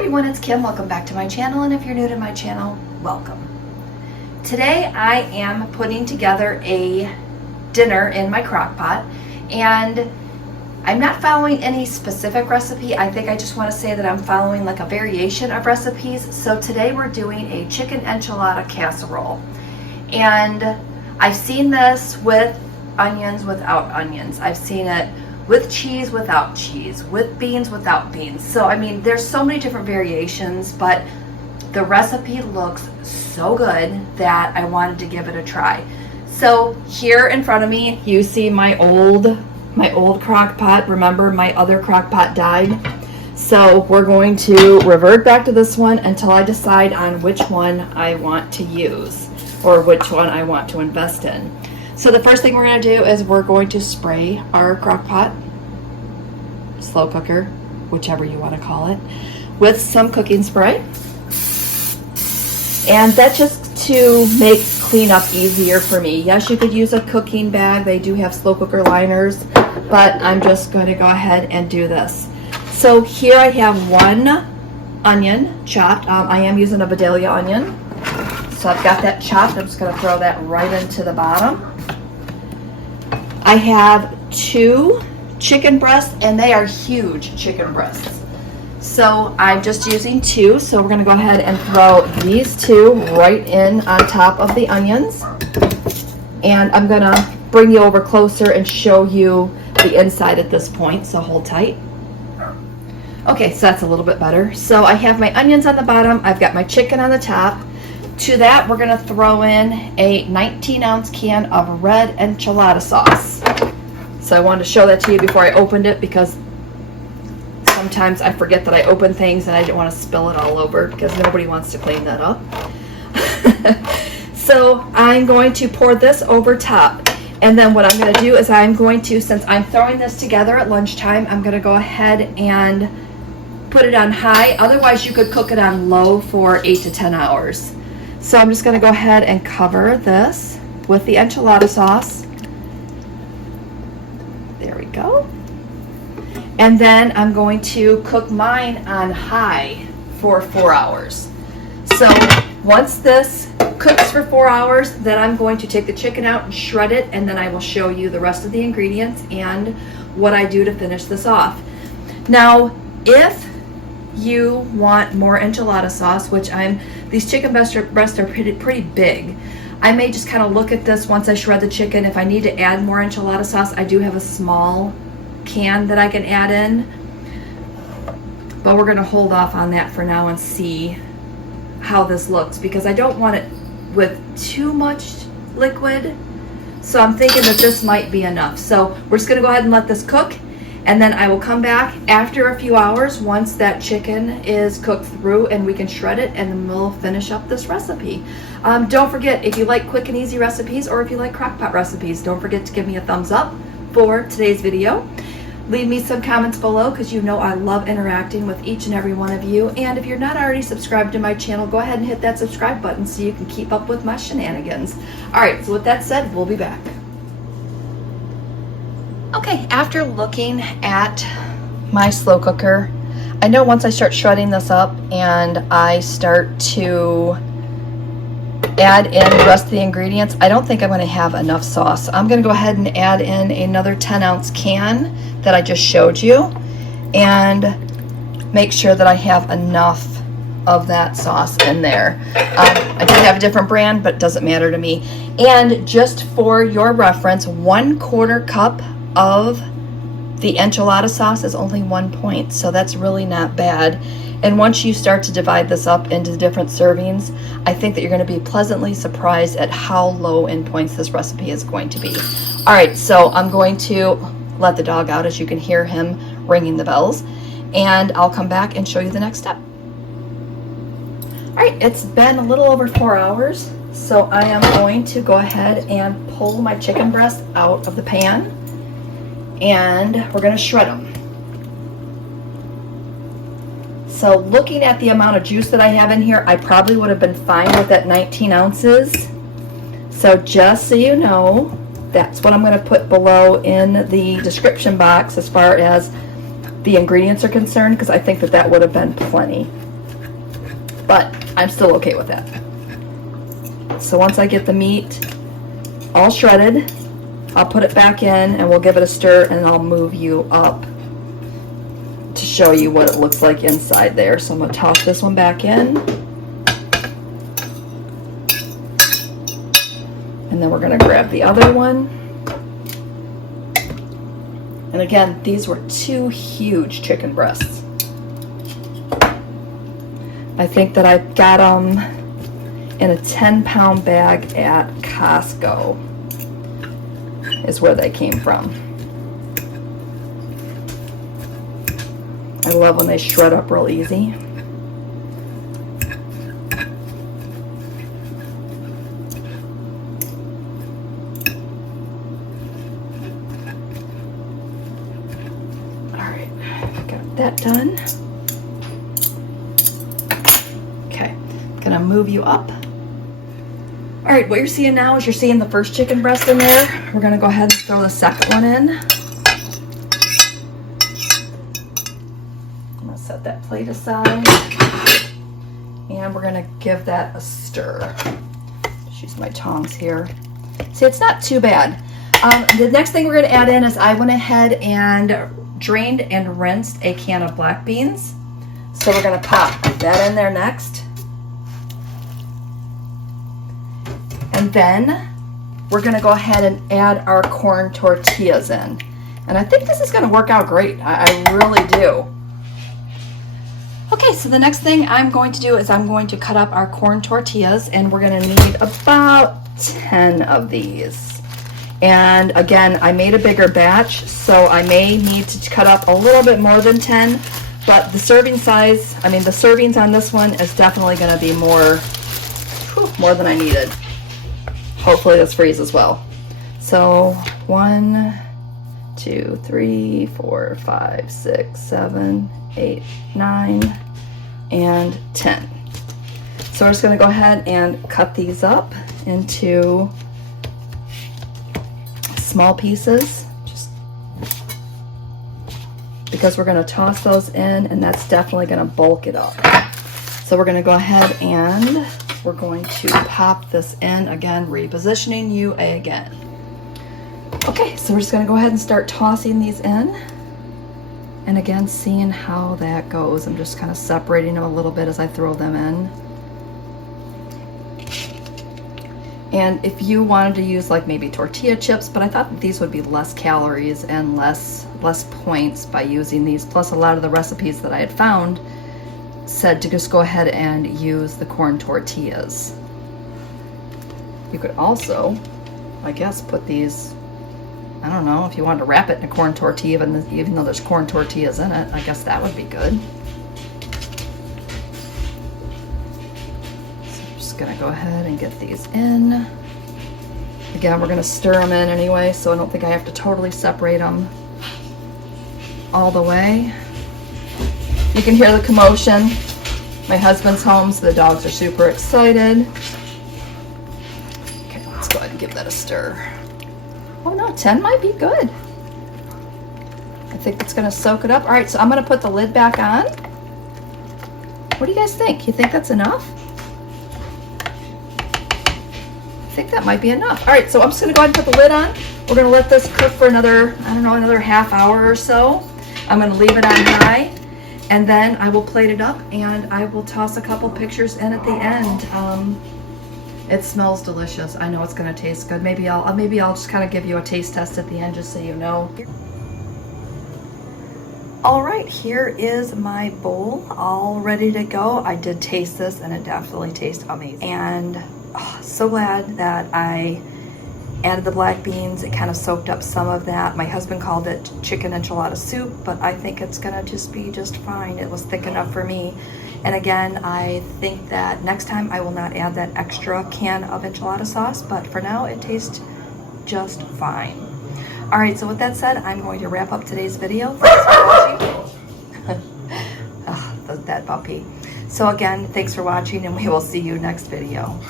everyone, it's Kim. Welcome back to my channel, and if you're new to my channel, welcome. Today I am putting together a dinner in my crock pot, and I'm not following any specific recipe. I think I just want to say that I'm following like a variation of recipes. So today we're doing a chicken enchilada casserole, and I've seen this with onions, without onions. I've seen it with cheese, without cheese, with beans, without beans. So I mean, there's so many different variations, but the recipe looks so good that I wanted to give it a try. So here in front of me, you see my old crock pot. Remember, my other crock pot died. So we're going to revert back to this one until I decide on which one I want to use or which one I want to invest in. So the first thing we're going to do is we're going to spray our crock pot, slow cooker, whichever you want to call it, with some cooking spray. And that's just to make cleanup easier for me. Yes, you could use a cooking bag. They do have slow cooker liners, but I'm just going to go ahead and do this. So here I have one onion chopped. I am using a Vidalia onion. So I've got that chopped. I'm just going to throw that right into the bottom. I have 2 chicken breasts, and they are huge chicken breasts. So I'm just using 2. So we're going to go ahead and throw these 2 right in on top of the onions. And I'm going to bring you over closer and show you the inside at this point. So hold tight. Okay, so that's a little bit better. So I have my onions on the bottom. I've got my chicken on the top. To that, we're going to throw in a 19-ounce can of red enchilada sauce. So I wanted to show that to you before I opened it, because sometimes I forget that I open things and I didn't want to spill it all over, because nobody wants to clean that up. So I'm going to pour this over top. And then what I'm going to do is I'm going to, since I'm throwing this together at lunchtime, I'm going to go ahead and put it on high. Otherwise, you could cook it on low for 8 to 10 hours. So I'm just going to go ahead and cover this with the enchilada sauce. There we go. And then I'm going to cook mine on high for 4 hours. So once this cooks for 4 hours, then I'm going to take the chicken out and shred it, and then I will show you the rest of the ingredients and what I do to finish this off. Now, if you want more enchilada sauce, which these chicken breasts are pretty big. I may just kind of look at this once I shred the chicken. If I need to add more enchilada sauce, I do have a small can that I can add in. But we're going to hold off on that for now and see how this looks, because I don't want it with too much liquid. So I'm thinking that this might be enough. So we're just going to go ahead and let this cook. And then I will come back after a few hours once that chicken is cooked through and we can shred it, and then we'll finish up this recipe. Don't forget, if you like quick and easy recipes, or if you like crockpot recipes, don't forget to give me a thumbs up for today's video. Leave me some comments below, because you know I love interacting with each and every one of you. And if you're not already subscribed to my channel, go ahead and hit that subscribe button so you can keep up with my shenanigans. All right, so with that said, we'll be back. Okay, after looking at my slow cooker, I know once I start shredding this up and I start to add in the rest of the ingredients, I don't think I'm going to have enough sauce. I'm going to go ahead and add in another 10-ounce can that I just showed you, and make sure that I have enough of that sauce in there. I do have a different brand, but it doesn't matter to me. And just for your reference, 1/4 cup of the enchilada sauce is only 1 point, so that's really not bad. And once you start to divide this up into different servings, I think that you're going to be pleasantly surprised at how low in points this recipe is going to be. All right, so I'm going to let the dog out, as you can hear him ringing the bells, and I'll come back and show you the next step. All right, it's been a little over 4 hours, so I am going to go ahead and pull my chicken breast out of the pan, and we're going to shred them. So looking at the amount of juice that I have in here, I probably would have been fine with that 19 ounces. So just so you know, that's what I'm going to put below in the description box as far as the ingredients are concerned, because I think that that would have been plenty. but I'm still okay with that. So once I get the meat all shredded, I'll put it back in and we'll give it a stir, and I'll move you up to show you what it looks like inside there. So I'm going to toss this one back in. And then we're going to grab the other one. And again, these were 2 huge chicken breasts. I think that I got them in a 10-pound bag at Costco is where they came from. I love when they shred up real easy. Alright, got that done. Okay, gonna move you up. Alright, what you're seeing now is you're seeing the first chicken breast in there. We're gonna go ahead and throw the second one in. I'm gonna set that plate aside. And we're gonna give that a stir. Just use my tongs here. See, it's not too bad. The next thing we're gonna add in is I went ahead and drained and rinsed a can of black beans. So we're gonna pop that in there next. And then we're gonna go ahead and add our corn tortillas in. And I think this is gonna work out great. I really do. Okay, so the next thing I'm going to do is I'm going to cut up our corn tortillas, and we're gonna need about 10 of these. And again, I made a bigger batch, so I may need to cut up a little bit more than 10, but the serving size, I mean the servings on this one is definitely gonna be more than I needed. Hopefully this freezes well. So 1, 2, 3, 4, 5, 6, 7, 8, 9, and 10. So we're just gonna go ahead and cut these up into small pieces, just because we're gonna toss those in, and that's definitely gonna bulk it up. So we're gonna go ahead and we're going to pop this in again, repositioning you again. Okay, so we're just gonna go ahead and start tossing these in. And again, seeing how that goes. I'm just kind of separating them a little bit as I throw them in. And if you wanted to use like maybe tortilla chips, but I thought that these would be less calories and less points by using these. Plus a lot of the recipes that I had found said to just go ahead and use the corn tortillas. You could also, I guess, put these, I don't know, if you wanted to wrap it in a corn tortilla, even though there's corn tortillas in it, I guess that would be good. So I'm just gonna go ahead and get these in. Again, we're gonna stir them in anyway, so I don't think I have to totally separate them all the way. You can hear the commotion. My husband's home, so the dogs are super excited. Okay, let's go ahead and give that a stir. Oh no, 10 might be good. I think it's gonna soak it up. All right, so I'm gonna put the lid back on. What do you guys think? You think that's enough? I think that might be enough. All right, so I'm just gonna go ahead and put the lid on. We're gonna let this cook for another, I don't know, another half hour or so. I'm gonna leave it on high. And then I will plate it up, and I will toss a couple pictures in at the end. It smells delicious. I know it's gonna taste good. Maybe I'll just kind of give you a taste test at the end, just so you know. All right, here is my bowl, all ready to go. I did taste this, and it definitely tastes amazing. And so glad that I added the black beans. It kind of soaked up some of that. My husband called it chicken enchilada soup, but I think it's gonna just be just fine. It was thick enough for me. And again, I think that next time I will not add that extra can of enchilada sauce, but for now it tastes just fine. All right, so with that said, I'm going to wrap up today's video. Thanks for watching. Oh, that puppy. So again, thanks for watching, and we will see you next video.